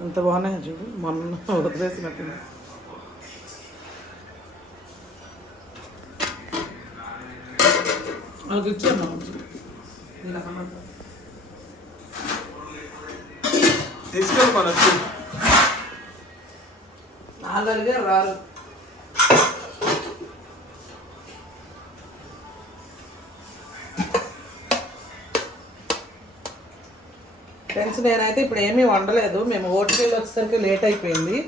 ఎంత బాగున్నాయి చూడు. మొన్న వదిలేసినట్టు అది ఇచ్చాను తీసుకెళ్ళి మన వచ్చి నాలుగు ఫ్రెండ్స్ నేనైతే ఇప్పుడు ఏమీ వండలేదు. మేము ఓటికెళ్ళి వచ్చేసరికి లేట్ అయిపోయింది.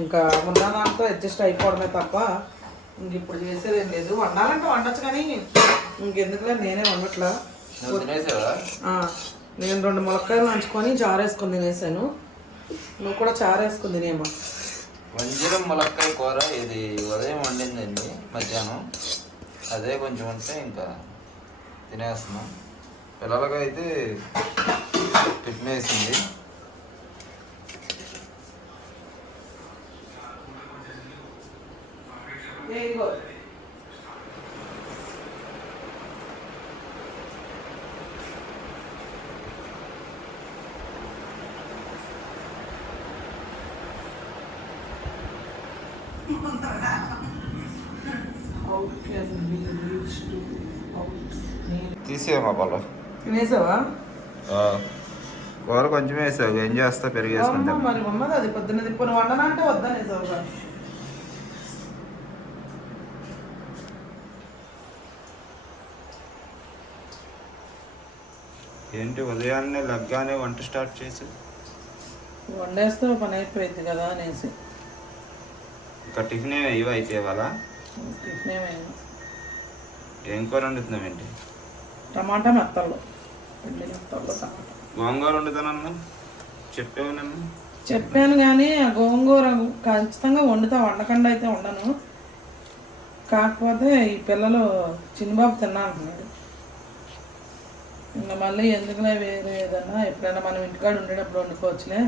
ఇంకా ఉన్న దాంతో అడ్జస్ట్ అయిపోవడమే తప్ప ఇంక ఇప్పుడు చేసేది ఏం లేదు. వండాలంటే వండొచ్చు కానీ ఇంకెందుకులే నేనే వండట్లా. నేను రెండు ములక్కాయలు నంచుకొని చారేసుకొని తినేసాను. నువ్వు కూడా చారేసుకొని తినేమా వంజరం ములక్కాయ కూర ఇది ఉదయం వండిందండి మధ్యాహ్నం. అదే కొంచెం ఉంటే ఇంకా తినేస్తున్నాం. పిల్లలకైతే టిఫిన్ వేసింది తీసేయమ్మా పొలం తినేసావా? కూర కొంచెం వేసావు ఏం చేస్తా పెరిగేసుకుంటాం మరి ఉన్నది అది పొద్దున్న తిప్పుని వండనంటే వద్దనేసావుగా ఏంటి ఉదయాన్నే లగ్గానే వంట స్టార్ట్ చేసి? వండేస్తే పని అయిపోయింది కదా అనేసి. ఇంకా టిఫిన్ ఏమి ఇవి అయితే ఇవాళ? టిఫిన్ ఏమైనా ఏం కూర వండుతున్నాం ఏంటి? టమాటా మెత్తల్లో మెత్తల్లో టమాటా. గోంగూర వండుతానన్నా చెప్పావు నన్ను చెప్పాను కానీ ఆ గోంగూర ఖచ్చితంగా వండుతా వండకుండా అయితే ఉండను. కాకపోతే ఈ పిల్లలు చిన్నబాబు తిన్నా అంటున్నాడు ఇంకా మళ్ళీ ఎందుకులే వేరే ఏదన్నా ఎప్పుడైనా మనం ఇంటికాడ ఉండేటప్పుడు వండుకోవచ్చులే.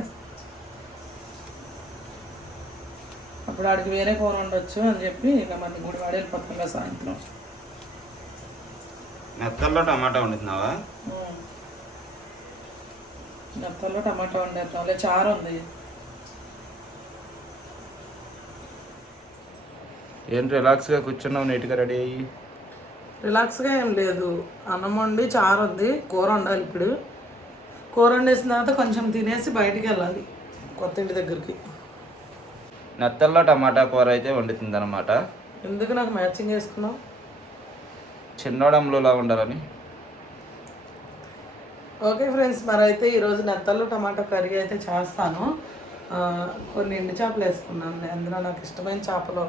అప్పుడు ఆడికి వేరే కూర ఉండొచ్చు అని చెప్పి ఇక మళ్ళీ మూడు వాడి వెళ్ళిపోతాం కదా సాయంత్రం. మెత్తల్లో టమాటా వండుతున్నావా? మెత్తల్లో టమాటా వండేస్తాం లే చారు ఉంది. ఏంటి రిలాక్స్గా కూర్చున్నావు నీట్గా రెడీ అయ్యి? రిలాక్స్గా ఏం లేదు. అన్నం వండి చారు ఉంది. కూర వండాలి ఇప్పుడు. కూర వండేసిన తర్వాత కొంచెం తినేసి బయటికి వెళ్ళాలి. కొత్త ఇంటి దగ్గరికి. నెత్తల్లో టమాటా కూర అయితే వండుతుంది అనమాట ఎందుకు నాకు మ్యాచింగ్ వేసుకున్నావు? చిన్నోడంలోలా ఉండాలని? ఓకే ఫ్రెండ్స్ మరి అయితే ఈరోజు నెత్తళ్ళు టమాటా కర్రీ అయితే చేస్తాను. కొన్ని ఎండు చేపలు వేసుకున్నాను అందులో నాకు ఇష్టమైన చేపలు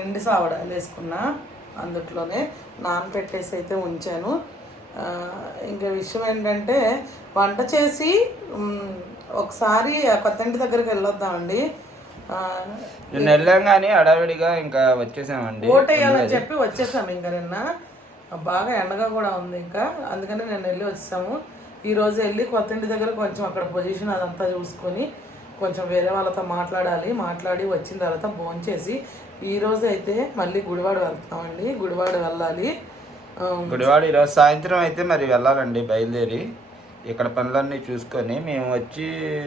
ఎండి సావడాలు వేసుకున్నా అందుట్లోనే నానబెట్టేసి అయితే ఉంచాను. ఇంకా విషయం ఏంటంటే వంట చేసి ఒకసారి ఆ కొత్త ఇంటి దగ్గరికి వెళ్ళొద్దామండి. నిన్న వెళ్ళాం కానీ అడావిడిగా ఇంకా వచ్చేసామండి. ఓటేయాలని చెప్పి వచ్చేసాము ఇంకా నిన్న. బాగా ఎండగా కూడా ఉంది ఇంకా. అందుకని నేను వెళ్ళి వచ్చాము ఈ రోజు వెళ్ళి కొత్త ఇంటి దగ్గర కొంచెం అక్కడ పొజిషన్ అదంతా చూసుకొని కొంచెం వేరే వాళ్ళతో మాట్లాడాలి. మాట్లాడి వచ్చిన తర్వాత ఫోన్ చేసి ఈ రోజు అయితే మళ్ళీ గుడివాడ వెళ్తామండి గుడివాడ వెళ్ళాలి. గుడివాడ ఈరోజు సాయంత్రం అయితే మరి వెళ్ళాలండి బయలుదేరి. ఇక్కడ పనులన్నీ చూసుకొని మేము వచ్చి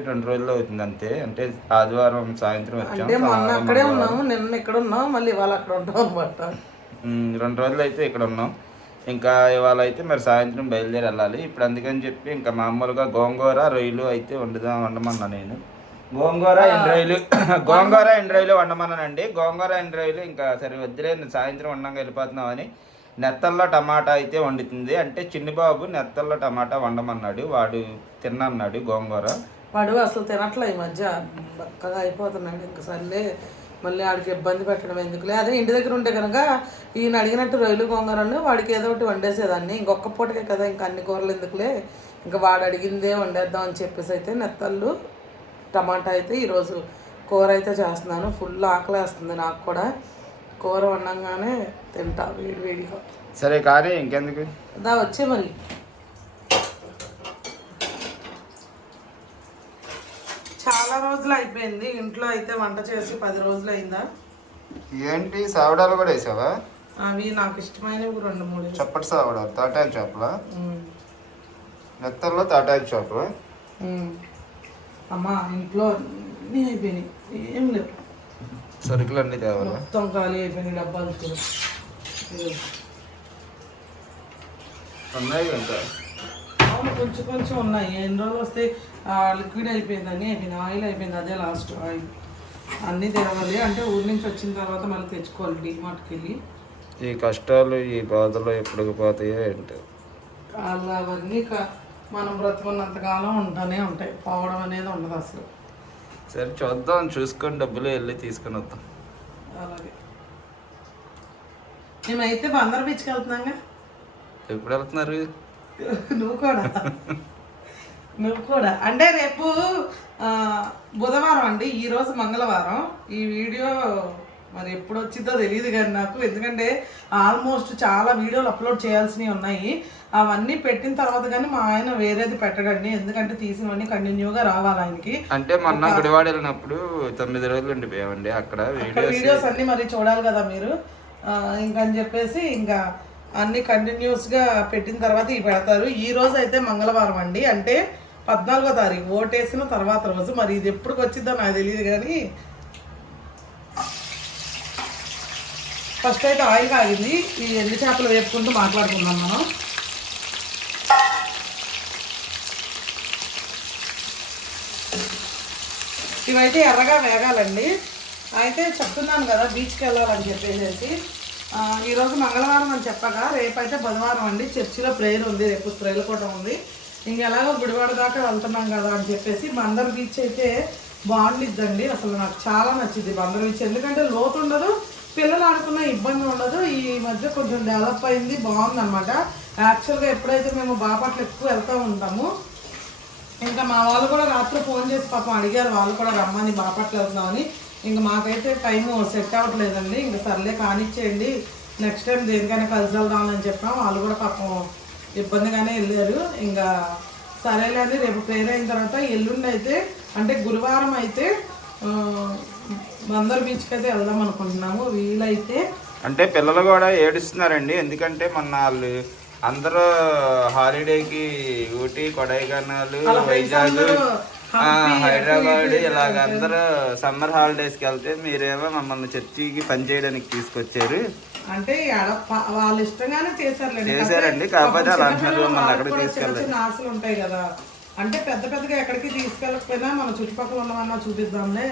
రెండు రోజులు అవుతుంది అంతే. అంటే ఆదివారం సాయంత్రం వచ్చాం. అంటే మొన్న అక్కడే ఉన్నాము నిన్న ఇక్కడ ఉన్నాం మళ్ళీ ఇవాళ అక్కడ ఉంటాం అనమాట రెండు రోజులు అయితే ఇక్కడ ఉన్నాం. ఇంకా ఇవాళ అయితే మరి సాయంత్రం బయలుదేరి వెళ్ళాలి. ఇప్పుడు అందుకని చెప్పి ఇంకా మామూలుగా గోంగూర రొయ్యలు అయితే వండుదాం వండమన్నా నేను. గోంగూర ఎండు రొయ్యలు గోంగూర ఎండు రొయ్యలు వండమన్నానండి. గోంగూర ఎండు రొయ్యలు ఇంకా సరే వద్దులే సాయంత్రం వండంగా వెళ్ళిపోతున్నామని నెత్తల్లో టమాటా అయితే వండుతుంది. అంటే చిన్నిబాబు నెత్తల్లో టమాటా వండమన్నాడు వాడు తిన్నన్నాడు గోంగూర. వాడు అసలు తినట్లే ఈ మధ్య బక్కగా అయిపోతున్నాడు. ఇంక సర్లే మళ్ళీ ఆడికి ఇబ్బంది పెట్టడం ఎందుకులే? అదే ఇంటి దగ్గర ఉంటే కనుక ఈయన అడిగినట్టు రొయ్యలు గొంగరని వాడికి ఏదో ఒకటి వండేసేదాన్ని. ఇంకొక పూటకే కదా ఇంకా అన్ని కూరలు ఎందుకులే? ఇంకా వాడు అడిగిందే వండేద్దాం అని చెప్పేసి అయితే నెత్తళ్ళు టమాటా అయితే ఈరోజు కూర అయితే చేస్తున్నాను. ఫుల్ ఆకలేస్తుంది నాకు కూడా. కూర వండంగానే తింటా వేడి వేడిగా. సరే కానీ ఇంకెందుకు? దా వచ్చే మరి. చాలా రోజులు అయిపోయింది. ఇంట్లో అయితే వంట చేసి పది రోజులు అయిందా? ఏంటి? సావడాలు కూడా వేసావా? అవి నాకు ఇష్టమైనవి రెండు మూడు చప్పటి సావడాలు తాటాకు చేపల. నెత్తల్లో తాటాకు చేపలు. అమ్మ ఇంట్లో అన్నీ అయిపోయినాయి. ఏం లేవు. సరుకులు అన్నీ తేవాలా? మొత్తం ఖాళీ అయిపోయినాయి డబ్బాలు కూడా. ఉన్నాయి ఇంకా. అవును కొంచెం కొంచెం ఉన్నాయి. ఎన్ని రోజులు వస్తే లిక్విడ్ అయిపోయిందని అయిపోయింది ఆయిల్ అయిపోయింది అదే లాస్ట్ ఆయిల్ అన్నీ తేవాలి అంటే ఊరి నుంచి వచ్చిన తర్వాత మళ్ళీ తెచ్చుకోవాలి డిమార్ట్కి వెళ్ళి. ఈ కష్టాలు ఈ బాధలు ఎప్పటికి పోతాయో ఏంటో. అలా అవన్నీ క- మనం బ్రతుకున్నంత కాలం ఉంటానే ఉంటాయి. పోవడం అనేది ఉండదు అసలు. సరే చూద్దాం. చూసుకొని డబ్బులు వెళ్ళి తీసుకొని వద్దాం. అలాగే. మేమైతే బందర్ బీచ్కి వెళ్తున్నాగా. ఎప్పుడు వెళ్తున్నారు? నువ్వు కూడా నువ్వు కూడా అంటే రేపు బుధవారం అండి ఈరోజు మంగళవారం. ఈ వీడియో మరి ఎప్పుడు వచ్చిందో తెలియదు కానీ నాకు ఎందుకంటే ఆల్మోస్ట్ చాలా వీడియోలు అప్లోడ్ చేయాల్సినవి ఉన్నాయి. అవన్నీ పెట్టిన తర్వాత కానీ మా ఆయన వేరేది పెట్టడండి. ఎందుకంటే తీసినవన్నీ కంటిన్యూగా రావాలి ఆయనకి. అంటే మొన్న గుడివాడ వెళ్ళినప్పుడు తొమ్మిది రోజులు ఉండిపోయామండి. అక్కడ వీడియోస్ అన్ని మరి చూడాలి కదా మీరు. ఇంకని చెప్పేసి ఇంకా అన్ని కంటిన్యూస్గా పెట్టిన తర్వాత ఇవి పెడతారు. ఈ రోజు అయితే మంగళవారం అండి. అంటే పద్నాలుగో తారీఖు. ఓటేసిన తర్వాత రోజు. మరి ఇది ఎప్పటికి వచ్చిందో నాకు తెలియదు కానీ ఫస్ట్ అయితే ఆయిల్ కాగింది. ఈ ఎండు చేపలు వేపుకుంటూ మాట్లాడుకుందాం మనం. ఇవైతే ఎర్రగా వేగాలండి. అయితే చెప్తున్నాను కదా బీచ్కి వెళ్ళాలని చెప్పేసి ఈరోజు మంగళవారం అని చెప్పగా రేపైతే బుధవారం అండి. చర్చిలో ప్రేయర్ ఉంది రేపు ప్రేయర్ కూడా ఉంది. ఇంక ఎలాగో గుడివాడ దాకా వెళ్తున్నాం కదా అని చెప్పేసి బందర్ బీచ్ అయితే బాగుండిద్దండి. అసలు నాకు చాలా నచ్చింది బందర్ బీచ్. ఎందుకంటే లోతు ఉండదు పిల్లలు ఆడుకున్న ఇబ్బంది ఉండదు. ఈ మధ్య కొంచెం డెవలప్ అయింది బాగుంది అనమాట యాక్చువల్గా ఎప్పుడైతే మేము బాపట్ల ఎక్కువ వెళ్తూ ఉంటాము ఇంకా మా వాళ్ళు కూడా రాత్రి ఫోన్ చేసి పాపం అడిగారు. వాళ్ళు కూడా రమ్మని బాపట్ల వెళ్తున్నామని. ఇంకా మాకైతే టైం సెట్ అవ్వట్లేదండి. ఇంకా సర్లే కానిచ్చేయండి. నెక్స్ట్ టైం దేనికైనా కలిసి వెళ్దామని చెప్పాం. వాళ్ళు కూడా పాపం ఇబ్బందిగానే వెళ్ళారు. ఇంకా సరేలే అని రేపు ప్రేర్ అయిన తర్వాత ఎల్లుండి అయితే అంటే గురువారం అయితే ఆ, బందర్ బీచ్కి అయితే వెళ్దాం అనుకుంటున్నాము. వీలైతే అంటే పిల్లలు కూడా ఏడుస్తున్నారండి. ఎందుకంటే మొన్న వాళ్ళు అందరూ హాలిడేకి ఊటీ కొడైకెనాల్ వైజాగ్ హైదరాబాద్ ఇలాగ అందరూ సమ్మర్ హాలిడేస్కి వెళ్తే మీరేమో మమ్మల్ని చర్చికి పనిచేయడానికి తీసుకొచ్చారు. అంటే వాళ్ళ ఇష్టంగానే చేశారులేండి చేశారండి, కాకపోతే అలా అంటున్నారు, మమ్మల్ని వాళ్ళకి ఎక్కడికి కూడా చిన్న తీసుకెళ్ళలేదు. చిన్న ఆశలు ఉంటాయి కదా. అంటే పెద్ద పెద్దగా ఎక్కడికి తీసుకెళ్ళకపోయినా మన చుట్టుపక్కల ఉన్నవన్నా చూపిద్దాంలే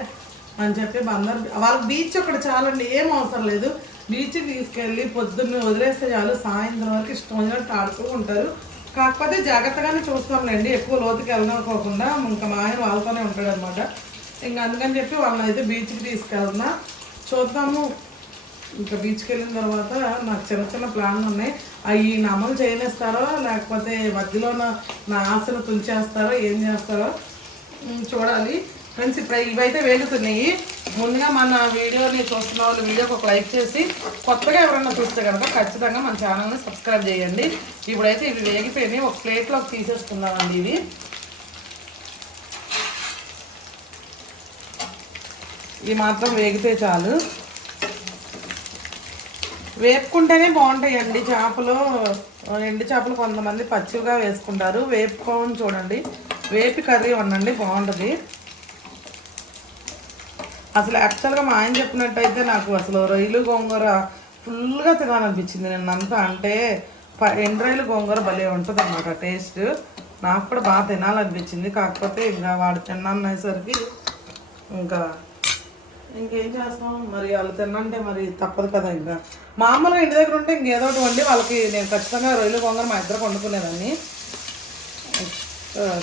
అని చెప్పి బందర్ వాళ్ళకి బీచ్ ఒకటి చాలండి ఏం అవసరం లేదు. బీచ్కి తీసుకెళ్ళి పొద్దున్న వదిలేస్తే చాలు సాయంత్రం వరకు ఇష్టం వచ్చినట్టు ఆడుతూ ఉంటారు. కాకపోతే జాగ్రత్తగానే చూస్తాంలేండి ఎక్కువ లోతుకి వెళ్ళనుకోకుండా ఇంకా మా ఆయన వాళ్ళతోనే ఉంటాడు అనమాట ఇంకా అందుకని చెప్పి వాళ్ళని అయితే బీచ్కి తీసుకెళ్తున్నా. చూద్దాము. ఇంకా బీచ్కి వెళ్ళిన తర్వాత నాకు చిన్న చిన్న ప్లాన్లు ఉన్నాయి. అవి నా అమలు చేయనిస్తారో లేకపోతే మధ్యలో నా ఆశను ఆశలు తుంచేస్తారో ఏం చేస్తారో చూడాలి. ఫ్రెండ్స్ ఇప్పుడు ఇవైతే వేగుతున్నాయి. ముందుగా మన వీడియోని చూస్తున్న వాళ్ళు వీడియోకి ఒక లైక్ చేసి కొత్తగా ఎవరైనా చూస్తే కనుక ఖచ్చితంగా మన ఛానల్ని సబ్స్క్రైబ్ చేయండి. ఇప్పుడైతే ఇవి వేగిపోయినాయి. ఒక ప్లేట్లోకి తీసేసుకుందామండి ఇవి. ఇవి మాత్రం వేగితే చాలు. వేపుకుంటేనే బాగుంటాయండి చేపలు. ఎండు చేపలు కొంతమంది పచ్చిగా వేసుకుంటారు. వేపుకోని చూడండి. వేపి కర్రీ వండండి బాగుంటుంది. అసలు యాక్చువల్గా మా ఆయన చెప్పినట్టయితే నాకు అసలు రొయ్యలు గోంగూర ఫుల్గా తినాలనిపించింది. నిన్నంతా అంటే ప- ఎండు రొయ్యలు గోంగూర భలే ఉంటుంది అనమాట టేస్ట్. నాకు కూడా బాగా తినాలనిపించింది. కాకపోతే ఇంకా వాడు తిన్ననేసరికి ఇంకా ఇంకేం చేస్తాం? మరి వాళ్ళు తిన్నంటే మరి తప్పదు కదా ఇంకా. మామూలుగా ఇంటి దగ్గర ఉంటే ఇంకేదో ఒకటి వండి వాళ్ళకి నేను ఖచ్చితంగా రొయ్యలు గోంగూర మా ఇద్దరు వండుకునేదాన్ని.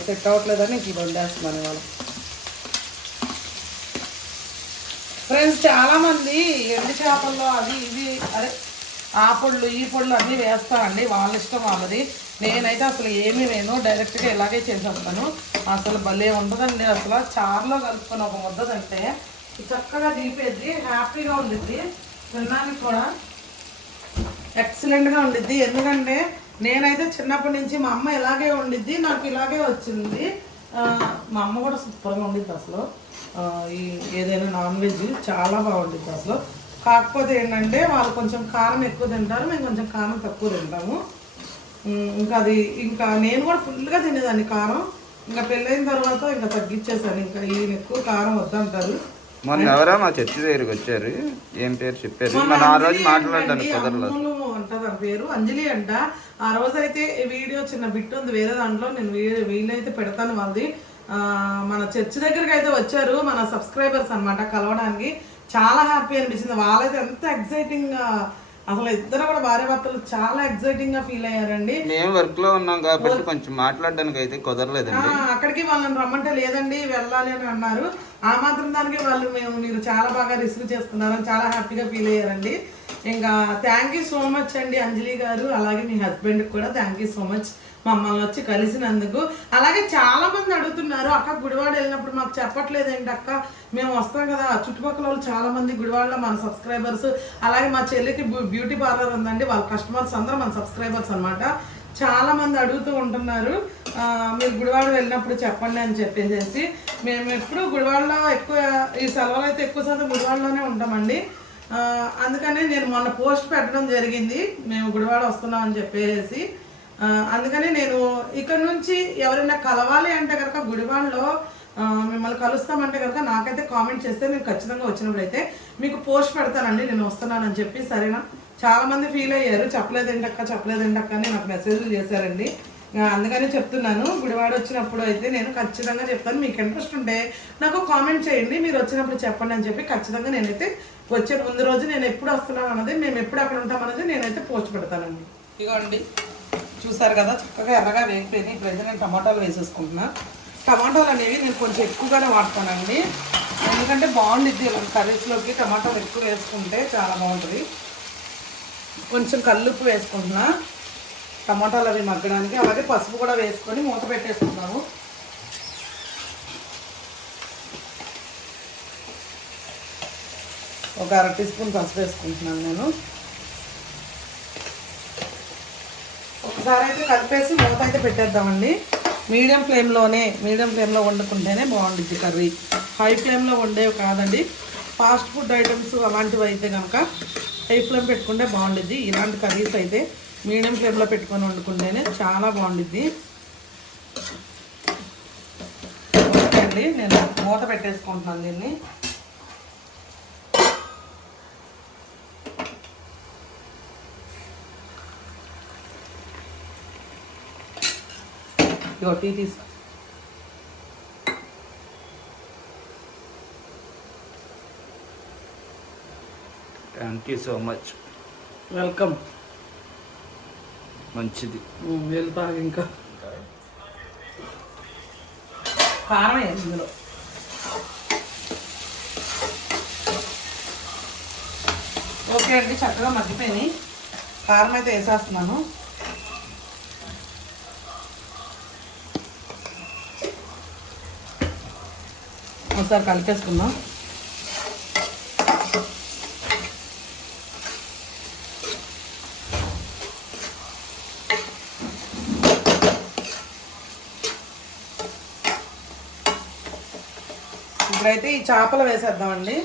సెట్ అవ్వట్లేదని ఇంక ఇది వండేస్తున్నాను వాళ్ళు ఫ్రెండ్స్ చాలామంది ఎండు చేపల్లో అవి ఇవి అదే ఆ పొళ్ళు ఈ పొళ్ళు అన్నీ వేస్తారండి వాళ్ళ ఇష్టం వాళ్ళది. నేనైతే అసలు ఏమీ వేయను డైరెక్ట్గా ఇలాగే చేసేస్తాను. అసలు భలే ఉంటుందండి. అసలు చారులో కలుపుకొని ఒక ముద్ద తింటే చక్కగా దిగిపోద్ది హ్యాపీగా ఉండిద్ది. తినడానికి కూడా. ఎక్సలెంట్గా ఉండిద్ది. ఎందుకంటే నేనైతే చిన్నప్పటి నుంచి మా అమ్మ ఇలాగే ఉండిద్ది నాకు ఇలాగే వచ్చింది. మా అమ్మ కూడా సూపర్గా ఉండిద్ది అసలు. ఈ ఏదైనా నాన్ వెజ్ చాలా బాగుండిద్ది అసలు కాకపోతే ఏంటంటే వాళ్ళు కొంచెం కారం ఎక్కువ తింటారు మేము కొంచెం కారం తక్కువ తింటాము. ఇంకా అది ఇంకా నేను కూడా ఫుల్గా తినేదాన్ని కారం. ఇంకా పెళ్ళైన తర్వాత ఇంకా తగ్గించేసాను ఇంకా ఈయన ఎక్కువ కారం వద్దంటారు. మొన్న ఎవరా మా చర్చి దగ్గరికి వచ్చారు. ఏం పేరు చెప్పారు? మన ఆ రోజు మాట్లాడడానికి కుదరలేదు. అమ్ములు అంటది ఆ పేరు. అంజలి అంట. ఆ రోజు అయితే ఈ వీడియో చిన్న బిట్ ఉంది వేరే దాంట్లో నేను వీ- వీలైతే పెడతాను వాళ్ళది. మన చర్చ్ దగ్గరికి అయితే వచ్చారు మన సబ్స్క్రైబర్స్ అన్నమాట కలవడానికి. చాలా హ్యాపీ అనిపించింది. వాళ్ళైతే ఎంత ఎక్సైటింగ్గా అసలు ఇద్దరు కూడా భార్య భర్తలు చాలా ఎక్సైటింగ్గా ఫీల్ అయ్యారండి. మేము వర్క్లో ఉన్నాం కాబట్టి కొంచెం మాట్లాడడానికి అయితే ఆ, కుదరలేదండి. అక్కడికి వాళ్ళని రమ్మంటే లేదండి వెళ్ళాలి అని అన్నారు. ఆ మాత్రం దానికి వాళ్ళు మేము మీరు చాలా బాగా రిసీవ్ చేసుకున్నారని చాలా హ్యాపీగా ఫీల్ అయ్యారండి. ఇంకా థ్యాంక్ యూ సో మచ్ అండి అంజలి గారు అలాగే మీ హస్బెండ్కి కూడా థ్యాంక్ యూ సో మచ్ మమ్మల్ని వచ్చి కలిసినందుకు. అలాగే చాలా మంది అడుగుతున్నారు అక్క గుడివాడ వెళ్ళినప్పుడు మాకు చెప్పట్లేదు ఏంటి అక్క? మేము వస్తాం కదా. చుట్టుపక్కల వాళ్ళు చాలా మంది గుడివాడలో మన సబ్స్క్రైబర్స్. అలాగే మా చెల్లికి బ్యూ- బ్యూటీ పార్లర్ ఉందండి. వాళ్ళ కస్టమర్స్ అందరూ మన సబ్స్క్రైబర్స్ అనమాట చాలా మంది అడుగుతూ ఉంటున్నారు మీరు గుడివాడ వెళ్ళినప్పుడు చెప్పండి అని చెప్పేసి మేము ఎప్పుడు గుడివాడలో ఎక్కువ ఈ సెలవులు అయితే ఎక్కువ శాతం గుడివాడలోనే ఉంటామండి. అందుకనే నేను మొన్న పోస్ట్ పెట్టడం జరిగింది. మేము గుడివాడ వస్తున్నాం అని చెప్పేసి. అందుకని నేను ఇక్కడ నుంచి ఎవరైనా కలవాలి అంటే కనుక గుడివాడలో మిమ్మల్ని కలుస్తామంటే కనుక నాకైతే కామెంట్ చేస్తే నేను ఖచ్చితంగా వచ్చినప్పుడు అయితే మీకు పోస్ట్ పెడతానండి నేను వస్తున్నానని చెప్పి సరేనా? చాలామంది ఫీల్ అయ్యారు చెప్పలేదు అక్క చెప్పలేదు అక్క అని నాకు మెసేజ్లు చేశారండి. అందుకనే చెప్తున్నాను గుడివాడ వచ్చినప్పుడు అయితే నేను ఖచ్చితంగా చెప్తాను మీకు ఇంట్రెస్ట్ ఉంటే నాకు కామెంట్ చేయండి మీరు వచ్చినప్పుడు చెప్పండి అని చెప్పి ఖచ్చితంగా నేనైతే వచ్చే ముందు రోజు నేను ఎప్పుడు వస్తున్నాను అన్నది మేము ఎప్పుడు అక్కడ ఉంటాం అన్నది నేనైతే పోస్ట్ పెడతానండి. ఇదిగోండి చూసారు కదా చక్కగా ఎర్రగా వేగిపోయింది ఇప్పుడైతే నేను టమాటాలు వేసేసుకుంటున్నా. టమాటాలు అనేవి నేను కొంచెం ఎక్కువగానే వాడతానండి. ఎందుకంటే బాగుండిద్ది కర్రీస్లోకి. టమాటాలు ఎక్కువ వేసుకుంటే చాలా బాగుంటుంది. కొంచెం కల్లుప్పు వేసుకుంటున్నా. టమాటాలు అవి మగ్గడానికి. అలాగే పసుపు కూడా వేసుకొని మూత పెట్టేసుకున్నాము ఒక అర టీ స్పూన్ పసుపు వేసుకుంటున్నాను నేను. ఒకసారి అయితే కలిపేసి మూత అయితే పెట్టేద్దామండి. మీడియం ఫ్లేమ్లోనే మీడియం ఫ్లేమ్లో వండుకుంటేనే బాగుంటుంది కర్రీ. హై ఫ్లేమ్లో వండేవి కాదండి. ఫాస్ట్ ఫుడ్ ఐటమ్స్ అలాంటివి అయితే కనుక హై ఫ్లేమ్ పెట్టుకుంటే బాగుండుద్ది. ఇలాంటి కర్రీస్ అయితే మీడియం ఫ్లేమ్లో పెట్టుకొని వండుకుంటేనే చాలా బాగుంటుంది ఓకే అండి నేను మూత పెట్టేసుకుంటున్నాను దీన్ని. ఇగో టీ తీసుకో thank you so much welcome మంచిది. వెళ్తా ఇంకా. కారం ఇందులో. ఓకే అండి చక్కగా మగ్గిపోయినాయి. కారం అయితే వేసేస్తున్నాను. ఒకసారి కలిపేసుకుందాం. ఇప్పుడైతే ఈ చేపలు వేసేద్దామండి.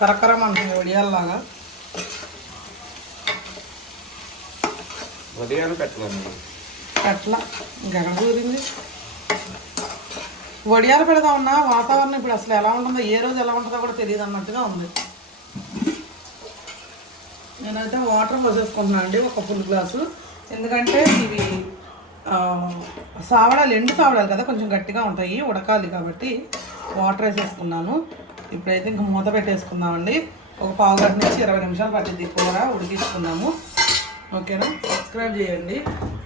కరకరం అంటుంది వడియాల్లాగా ఉదయాలు పెట్టలేదు అట్లా ఇంకెక్కడ కుదిరింది వడియాలు పెడదామన్నా వాతావరణం ఇప్పుడు అసలు ఎలా ఉంటుందో ఏ రోజు ఎలా ఉంటుందో కూడా తెలియదు అన్నట్టుగా ఉంది. నేనైతే వాటర్ పోసేసుకుంటున్నాను అండి ఒక ఫుల్ గ్లాసు. ఎందుకంటే ఇవి సావడాలు ఎండు సావడాలు కదా కొంచెం గట్టిగా ఉంటాయి ఉడకాలి కాబట్టి వాటర్ వేసేసుకున్నాను. ఇప్పుడైతే ఇంకా మూత పెట్టేసుకుందామండి. ఒక పావు గంట నుంచి ఇరవై నిమిషాలు పట్టింది కూర ఉడికించుకుందాము ఓకేనా? సబ్స్క్రైబ్ చేయండి.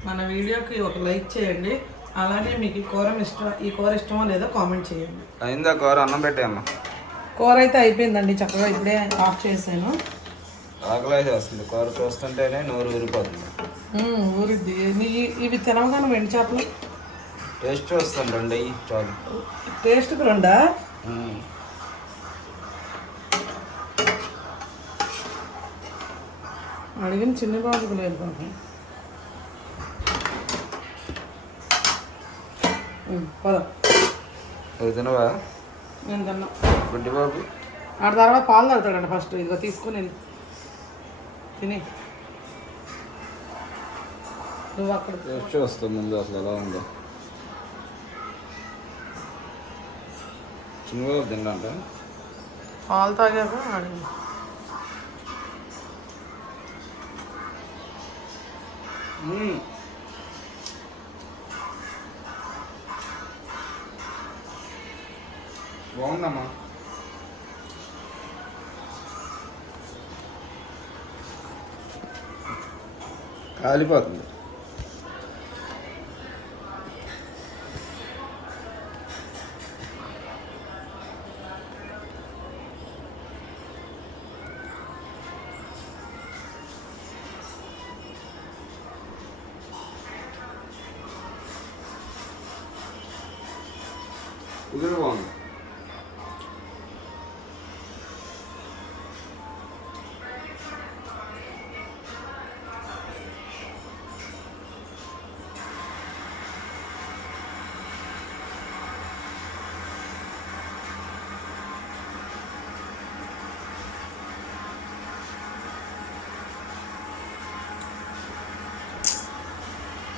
మన వీడియోకి ఒక లైక్ చేయండి. అలానే మీకు ఈ కూర ఇష్టం ఈ కూర ఇష్టమో లేదో కామెంట్ చేయండి. అయిందా కూర? అన్నం పెట్టామ్మా కూర అయితే అయిపోయిందండి చక్కగా ఇప్పుడే ఆఫ్ చేశాను. ఆకలి వస్తుంది. కూర చూస్తుంటేనే నోరు ఊరిపోతుంది. ఊరిద్ది. ఇవి తినగానే వెండి చేపలు? టేస్ట్ చూస్తుంటండి చాలు. టేస్ట్కి రెండా. అడిగిన చిన్న బాబుకు లేదు పాపం పదం. తినవా? నేను తిన్నా. గుడ్డి బాబు? ఆ తర్వాత పాలు తాగుతాడండి ఫస్ట్. ఇదిగో తీసుకుని తిని. నువ్వు అక్కడ చూస్తా ముందు అసలు ఎలా ఉందో. చిన్నగా తిన్నా పాలు తాగాక అడిగి బాగుందమ్మా. కాలిపోతుంది.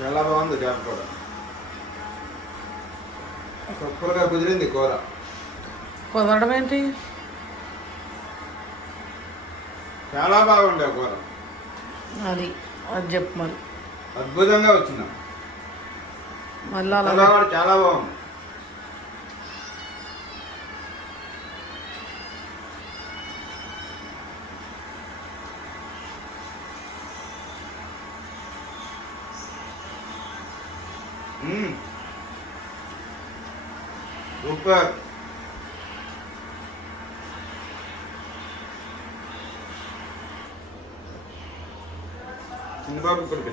చాలా బాగుంది చేప కూర సూపర్గా కుదిరింది కూర. కుదరడం ఏంటి? చాలా బాగుంది ఆ కూర. అది అది చెప్పు మరి. అద్భుతంగా వచ్చింది. మళ్ళీ చాలా బాగుంది. సూపర్ చిన్నబాబు ఇక్కడికి